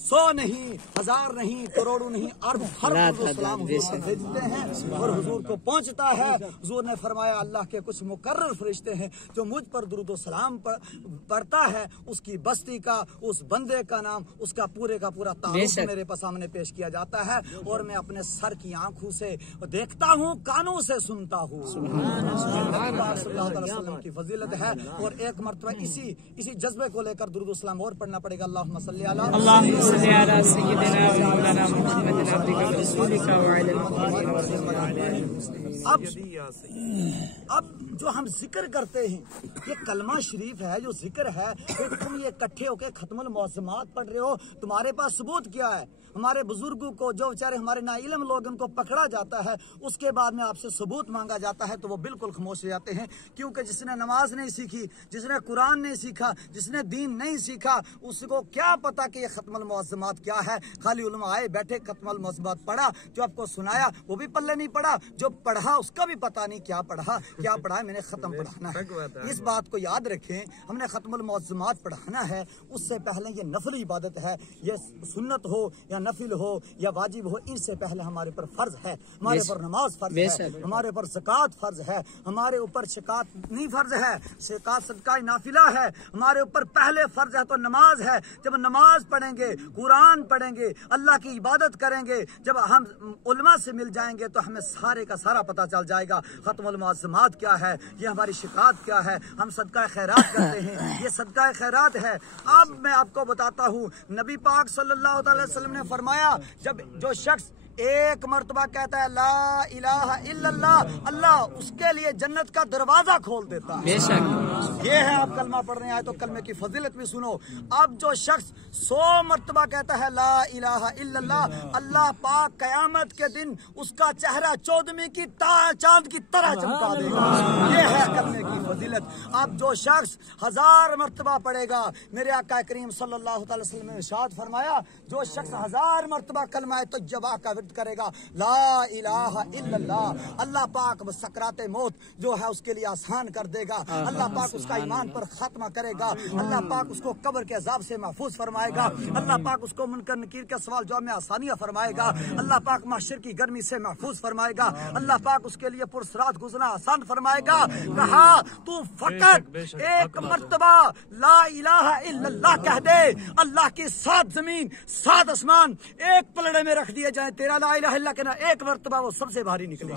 100 نہیں، 1000 نہیں، کروڑوں نہیں، ارب ہر سلام بھیجتے ہیں اور حضور کو پہنچتا ہے۔ حضور نے فرمایا اللہ کے کچھ مقرر فرشتے ہیں جو مجھ پر درود و سلام پڑھتا ہے، اس کی بستی کا، اس بندے کا نام، اس کا پورے کا پورا تعارف میرے سامنے پیش کیا جاتا ہے اور میں اپنے سر کی آنکھوں سے دیکھتا ہوں، کانوں سے سنتا ہوں۔ سبحان اللہ، صلی اللہ علیہ وسلم کی فضیلت ہے۔ اور ایک مرتبہ اسی جذبے کو لے کر درود و سلام اور پڑھنا پڑے گا۔ اللہم صلی علی سیدنا مولانا محمد عبدک ورسولک وعلی اب جو ہم ذکر کرتے ہیں، یہ کلمہ شریف ہے، جو ذکر ہے، تم یہ اکٹھے ہو کے ختم المعظمات پڑھ رہے ہو، تمہارے پاس ثبوت کیا ہے؟ ہمارے بزرگوں کو جو بیچارے ہمارے ناعلم لوگ ان کو پکڑا جاتا ہے، اس کے بعد میں آپ سے ثبوت مانگا جاتا ہے تو وہ بالکل خاموش ہو جاتے ہیں، کیونکہ جس نے نماز نہیں سیکھی، جس نے قرآن نہیں سیکھا، جس نے دین نہیں سیکھا، اس کو کیا پتا کہ یہ ختم المعظمات کیا ہے؟ خالی علماء آئے بیٹھے، ختم المعظمات پڑھا، جو آپ کو سنایا وہ بھی پلے نہیں پڑا، جو پڑھا اس کا بھی پتا نہیں کیا پڑھا ہے، میں نے ختم پڑھانا ہے۔ اس بات کو یاد رکھیں، ہم نے ختم المعظمات پڑھانا ہے، اس سے پہلے یہ نفل عبادت ہے، یہ سنت ہو یا نفل ہو یا واجب ہو، ان سے پہلے ہمارے پر فرض ہے، ہمارے پر نماز فرض ہے، ہمارے پر زکوٰۃ فرض ہے، ہمارے اوپر شکات فرض ہے، شکات صدقہ نافلہ ہے، ہمارے اوپر پہلے فرض ہے تو نماز ہے۔ جب نماز پڑھیں گے، قرآن پڑھیں گے، اللہ کی عبادت کریں گے، جب ہم علماء سے مل جائیں گے تو ہمیں سارے کا سارا پتہ چل جائے گا ختم المعظمات کیا ہے، یہ ہماری شکات کیا ہے، ہم صدقہ خیرات کرتے ہیں، یہ صدقہ خیرات ہے۔ اب میں آپ کو بتاتا ہوں، نبی پاک صلی اللہ علیہ وسلم نے فرمایا، جب جو شخص ایک مرتبہ کہتا ہے لا الہ الا اللہ، اللہ اس کے لیے جنت کا دروازہ کھول دیتا ہے۔ بے شک یہ ہے، آپ کلمہ پڑھ رہے ہیں تو کلمے کی فضیلت بھی سنو۔ اب جو شخص 100 مرتبہ کہتا ہے لا الہ الا اللہ، اللہ پاک قیامت کے دن اس کا چہرہ 14ویں کی چاند کی طرح چمکا دے گا۔ یہ ہے کلمے کی فضیلت۔ اب جو شخص 1000 مرتبہ پڑھے گا، میرے آقا کریم صلی اللہ تعالی وسلم نے ارشاد فرمایا، جو شخص 1000 مرتبہ کلمہ طیبہ کا ورد کرے گا لا الہ الا اللہ، اللہ پاک سکرات موت جو ہے اس کے لیے آسان کر دے گا، اللہ پاک اس کا ایمان پر خاتمہ کرے گا، اللہ پاک اس کو قبر کے عذاب سے محفوظ فرمائے گا، اللہ پاک اس کو منکر نکیر کے سوال جواب میں آسانیاں فرمائے گا، اللہ پاک محشر کی گرمی سے محفوظ فرمائے گا، اللہ پاک اس کے لیے پرصراط گزرنا آسان فرمائے گا۔ کہا تو فقط ایک مرتبہ لا الہ الا اللہ کہہ دے، اللہ کی 7 زمین 7 آسمان ایک پلڑے میں رکھ دیے جائیں، تیرا لا الہ الا اللہ کہنا ایک مرتبہ وہ سب سے بھاری نکلے۔